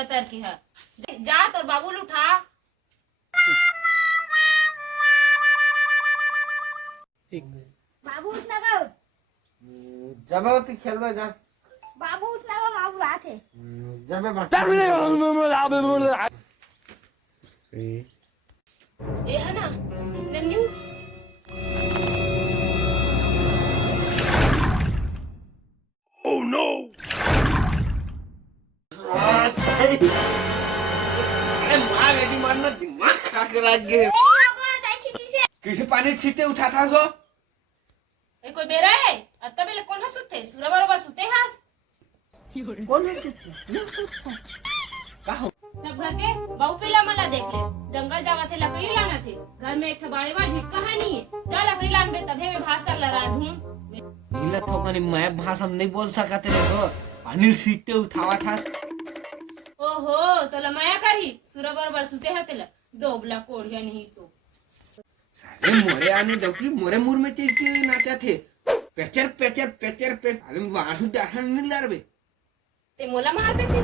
गतर की है। जा तो बाबुल उठा। बाबू उठना गो। जबे होती खेलबे जा। बाबू उठना गो, बाबू रात है। जबे ये है ना इसने न्यू मारना दिमाग खा कर रख गए। किसी पानी छीते उठा था सो ए कोई बेरा है अत्ता बेले कौन सुते सूरा बरोबर सुते हास कौन है सुते न सुते कहो सब घर के बहु पिला मला देख ले जंगल जावा थे लकड़ी लाना थे घर में एक बाड़े बार झिटका है नहीं जा लकड़ी लान बे तभे में भाषा ला राधूं नीला थोकनी मैं भाषा में नहीं बोल सका तेरे सो पानी छीते उठावा था। ओहो तो लमाया करी सूरा बरोबर सुते है तेला दोबला कोढ़िया नहीं तो साले मोरे आने डोकी मोरे मुर में चिड़ के नाचा थे पेचर पेचर पेचर पे अरे वाहु डाहन नहीं लरबे ते मोला मार पे ते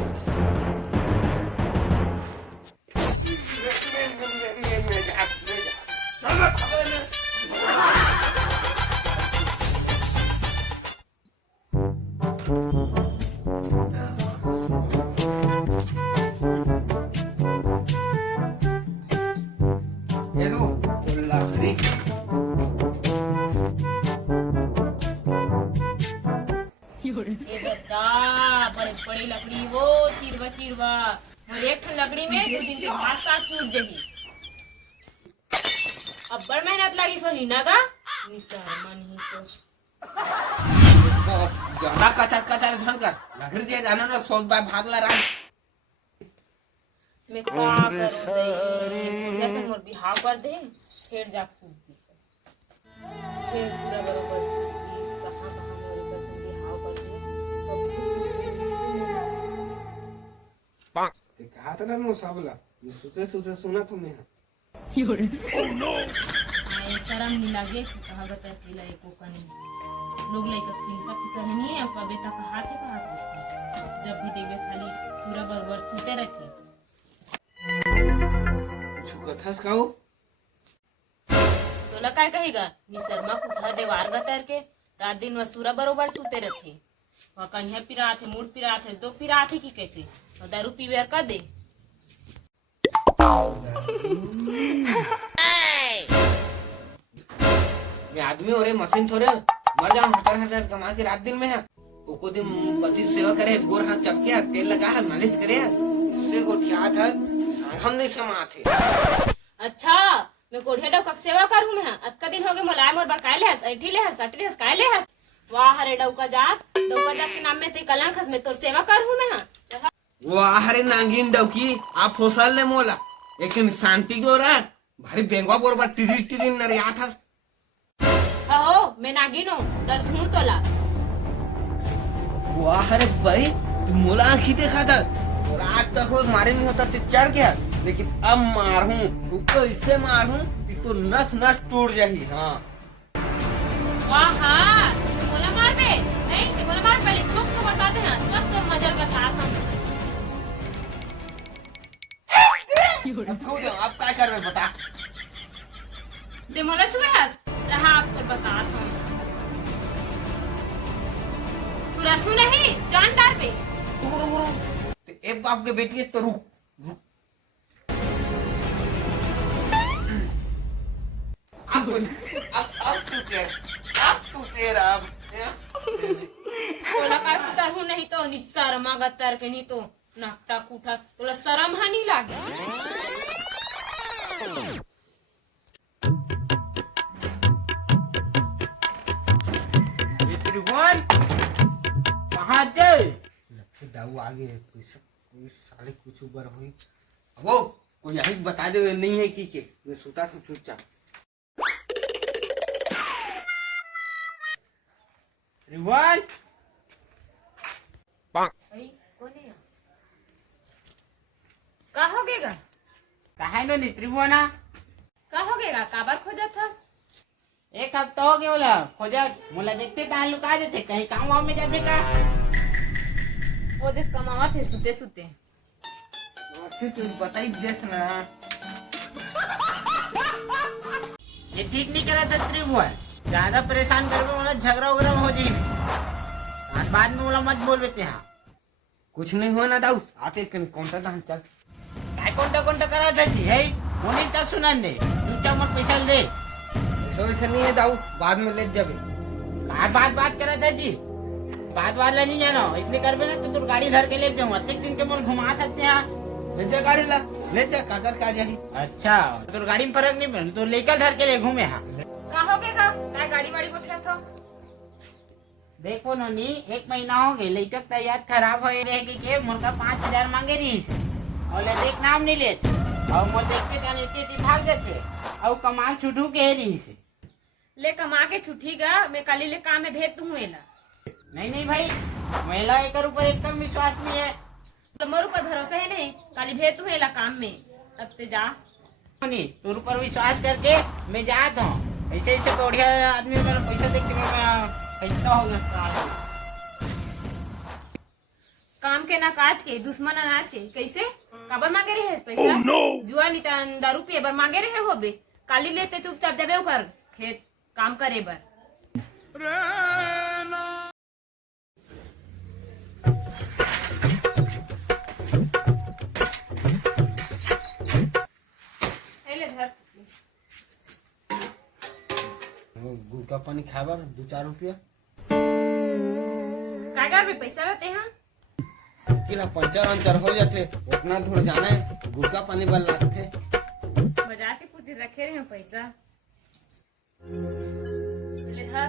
ये दो लकड़ी ये बता बड़े बड़े लकड़ी वो चिरवा चिरवा और एक ठन लकड़ी में दो दिन के बाद साथ टूट जही अब बड़ मेहनत लगी सो ही नगा निसार मन ही तो ज्यादा कचर कचर धन कर लकड़ी दे जाना ना सोच बाय भाग ला रहा मैं का कर दे जैसे मोर बिहाव कर दे फिर जाक सूती फिर पूरा बरोबर इस कहां कहां मोर बस बिहाव कर दे ते कहा था ना नो सबला ये सुते सुते सुना तुम्हें आई शर्म नहीं लागे कहा गता केला एको कनी लोग लेकर चिंता फिकर नहीं है अब बेटा का हाथ है कहा जब भी देवे खाली सूरा बरोबर सुते रहते कुछ कथास काओ तोला काय कहेगा निसरमा कुठा देवार गतर के रात दिन वसूरा बरोबर सुते रहते वह कन्या पिरा थे मूड पिरा थे दो पिरा थे की कहते और दारू पीवेर कर दे ये आदमी और मशीन थोड़े मर जाओ हटर हटर कमा के रात दिन में है को दिन पति सेवा करे गोर हाथ चपके तेल लगा है मालिश करे इससे गोठिया था हम नहीं समाते अच्छा मैं कोढ़िया डव कब सेवा करूं मैं अतका दिन हो गए मोलाय मोर बरकाय ले हस ऐठी ले हस अटली हस काय ले हस वाह हरे डव का जात के नाम में ते कलंक हस मैं तोर सेवा करूं मैं वाह हरे नांगिन डवकी आप फोसल ले मोला लेकिन शांति को रख भारी बेंगवा बोरबा टिरी टिरी नरिया था हो मैं नागिनो 10 हूं तोला वाह अरे भाई तुम मोला आँखी देखा था और आज तक वो मारे नहीं होता तो चढ़ गया लेकिन अब मारूं उसको इससे मारूं कि तो नस नस टूट जाही। हाँ वाह बोला मार बे नहीं बोला मार पहले छुप के बताते हैं तब तो मजल बता था अब क्या कर रहे बता दे मोला छुए हस रहा आप तो बता था पूरा सुन नहीं जान डार पे एक बाप के बेटी है तो रुक रुक अब तू तेरा तोला काय कुतर हूं नहीं तो निस्सरमा गत्तर के नहीं तो नाकटा कुठा तोला शरम हा नहीं लागे त्रिभुवन कहाँ थे दाऊ आगे कोई साले कुछ ऊपर हुई वो कोई यही बता दे नहीं है कि मैं सोता था चुपचाप त्रिभुवन कौन है का हो गेगा कहा नो नी त्रिभुवना का हो गेगा काबर खोजत हस एक हफ्ता हो गया बोला खोजत मोला देखते तान लुका जाते कहीं काम वाम में जाते का ओ देख कमावा थे सुते सुते फिर तू बताई देस ना। ये ठीक नहीं करा था त्रिभुवन, ज्यादा परेशान करके मतलब झगड़ा वगैरह हो जाए आज बाद में बोला मत बोल बेते हाँ। कुछ नहीं हुआ ना दाऊ, आते काउंटर दान चल। काय कोणता करा था जी है उन्हीं तक सुना दे, चुपचाप मत पैसा दे। ऐसा नहीं है दाऊ, बाद में ले जाबे। काय बात करा था जी, बात वाला नहीं जाना, इसलिए कर ना तो तू गाड़ी धर के ले जाऊँ, अत्यक दिन के मोल घुमा सकते हैं। ले जा गाड़ी ला, ले जा काकर का जाही। अच्छा तो गाड़ी में फर्क नहीं पड़ा, तो लेकर धर के ले घूमे हाँ। का हो गए का काय गाड़ी वाड़ी को ठेस तो देखो नोनी, 1 महीना हो गए लेटक तैयार खराब हो रहेगी के मुर्गा 5,000 मांगे रही और ले देख नाम नहीं लेते और मोल देखते जाने इतनी भाग जाते और कमाल छुटू के रही से। ले कमा के छुट्टी गा मैं कल ले काम में भेज दूं एला। नहीं भाई, महिला एक ऊपर एकदम विश्वास नहीं है। तुम्हारे ऊपर भरोसा है नहीं, कल भेज दूं एला काम में। अब ते जा नहीं तुर पर विश्वास करके मैं जाता हूँ, ऐसे बढ़िया आदमी मेरा पैसा देख के मैं पैसा हो गया। काम के ना काज के दुश्मन अनाज के कैसे काबर मांगे रहे पैसा? जुआ नहीं दारू पिए बर मांगे रहे हो बे, काली लेते चुपचाप जबे कर खेत काम करे बर। ले धर गुड़ का पानी खाबर 2-4 रुपया। कागर में पैसा रहते हैं किला पंचर हो जाते, उतना दूर जाना है, गुड़ का पानी बल लगते। बजा के पूछे रखे रहे पैसा। ले धर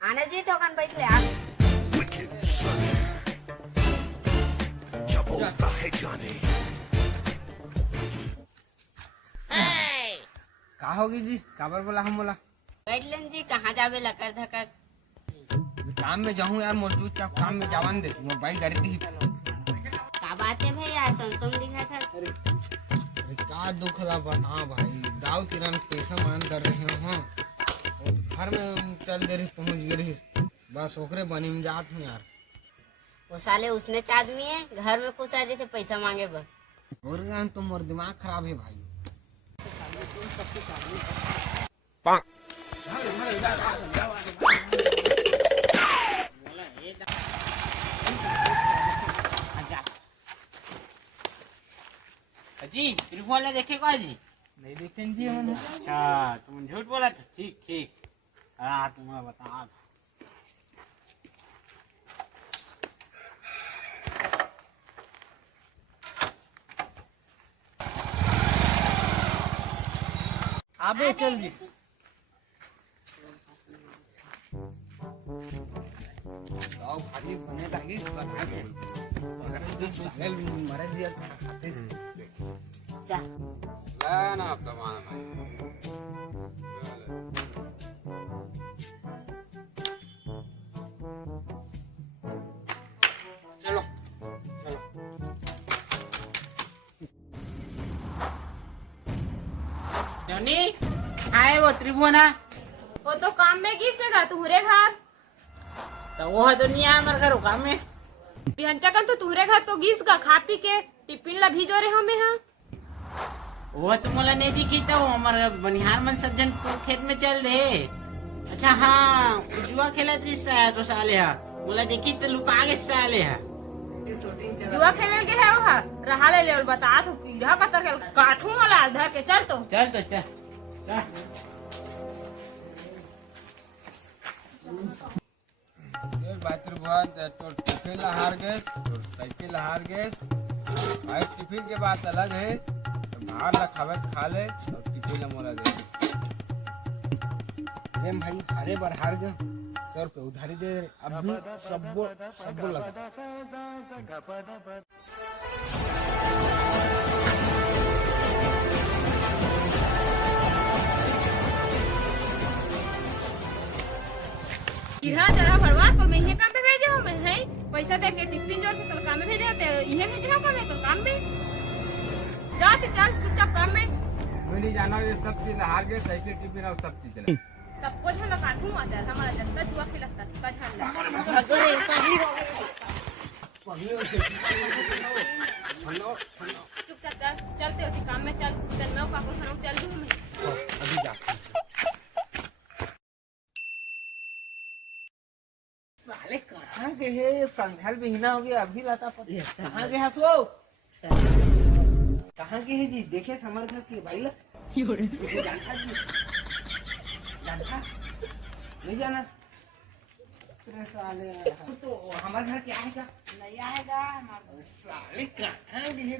आने जी तो कन बैठ ले आ। का होगी जी, काबर बोला हम बोला बैठ लेन जी, कहाँ जावे लकर धकर। काम में जाऊँ यार, मोर चुपचाप काम में जावन दे, मोर बाइक गाड़ी दी। का बात है भैया, सुन दिखा था। अरे का दुख ला बता भाई, दाऊ किरण पैसा मान कर रहे हो और घर में चल दे रही, पहुंच गई रही, बस ओकरे बनी में जात हूँ यार। वो साले उसने आदमी है, घर में कुछ आ जैसे पैसा मांगे बर। और गान तो मोर दिमाग खराब है भाई। जी त्रिभुवन देखे को जी नहीं देखे जी हमने। अच्छा तुम झूठ बोला था, ठीक हाँ तुम्हें बता। आबे चल जी। दाऊ भाजी बने लगी बता के, अगर साले मरे जी खाते जा ना आपका माना भाई। चलो नोनी आए वो त्रिभुवना वो तो काम में घिसेगा तुहरे घर। तो वो है तो नहीं आया हमारे घर काम में। बिहंचा कन तो तुहरे घर तो घिस गा, खा पी के टिफिन ला भिजो रहे हमें। हाँ वो तो मोला नहीं दिखी तो हमारे बनिहार मन सब जन खेत में चल दे। अच्छा हाँ जुआ खेला तो साले हा मोला देखी तो लुका के साले हा। जुआ खेल के है वहाँ रहा ले बता तो कीड़ा कतर के काटू वाला धर के चल तो चल बातरी बहुत तो टिफिन हार गए, तो साइकिल हार गए भाई। टिफिन के बात अलग है, तो बाहर ला खावे खा ले और टिफिन ला मोला दे भाई, हरे बार हार गए, 100 रुपये उधारी दे अभी सबको लगा। इहा जरा बर्बाद पर मैं ये काम पे भेजे हो मैं है पैसा दे के टिफिन जोड़ के तो काम में भेजे ते ये भेजे हो काम तो काम में जाते चल चुपचाप काम में मैं नहीं जाना ये सब चीज हार गए साइकिल टिफिन और सब चीज चला सबको झंडा काटूं आजार हमारा जनता जुआ खिलता का झंडा चुपचाप चल चलते होती काम में चल चल मैं पाको सनों चल दूं मैं अभी जा साले कहाँ गए संझल महीना हो गया अभी लाता पता कहाँ गए सो कहाँ गए हैं जी देखे हमारे घर के भाई जानता जी जानता नहीं जाना साले तो हमारे घर क्या आएगा नहीं आएगा साले कहाँ गए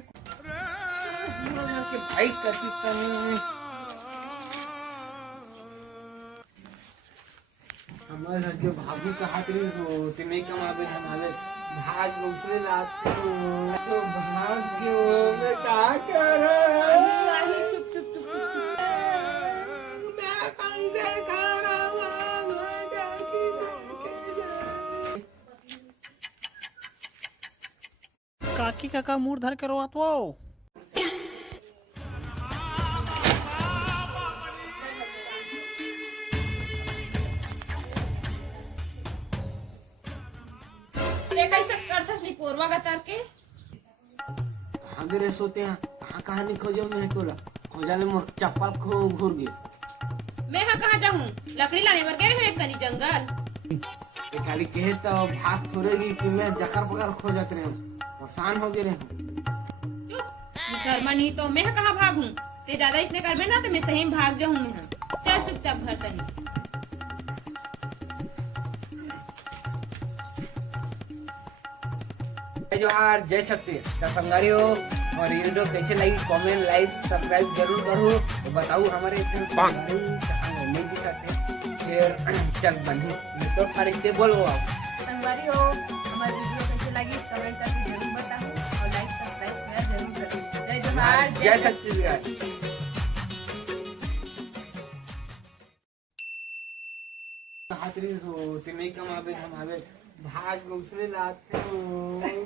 हमारे घर के भाई करती हमारे घर के भाभी का हाथ नहीं कमावे हमारे भाग उसने लाते तो भाग के मैं क्या कर रहा मैं कहीं से खा काकी काका मूड धर के रोआ तो ये कैसे करथस नी पोरवा गतर के कहाँ गिरे सोते हैं कहाँ नहीं खोजो मैं तोला खोजा ले मोर चप्पल खो घूर गए मैं हाँ कहाँ जाऊँ लकड़ी लाने बर गए रहे कनी जंगल खाली कहे तो भाग थोड़ेगी कि मैं जकर पकर खो जाते रहे परेशान हो गए रहे चुप शर्मा नहीं तो मैं कहाँ भागूं ते ज्यादा इसने करबे ना तो मैं सही में भाग जाऊँ मैं चल चुपचाप घर तनी जय जोहार जय छत्तीस का संगारी हो और ये वीडियो कैसे लगी कमेंट लाइक सब्सक्राइब जरूर करो तो बताओ हमारे चैनल संगारी कहाँ नहीं दिखाते फिर चल बंदी तो खरीदते बोलो आप संगवारी हो हमारी वीडियो कैसे लगी इस कमेंट करके जरूर बताओ और लाइक सब्सक्राइब शेयर जरूर करो जय जोहार जय छत्तीसगढ़ हाथरी सो तुम्हें कमावे हमारे भाग उसने लाते हो